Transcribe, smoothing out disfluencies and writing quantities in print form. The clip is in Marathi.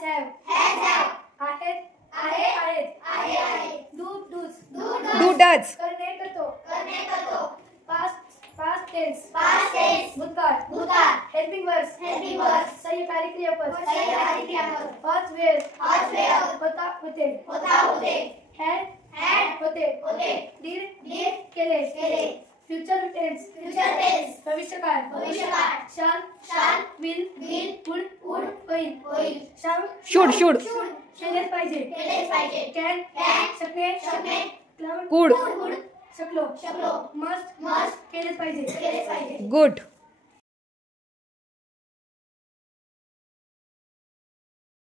Has have. आहेत. Do does. करणे करतो. Past tense. भूतकाळ. Helping verbs. सहाय्यकारी क्रियापद. Was were. होते. Had होते. Did केले. Future tense. भविष्यकाळ. Shall will would होईल. Should. केलेच पाहिजे. Can शकणे. Could. शकलो. Must केलेच पाहिजे. Good.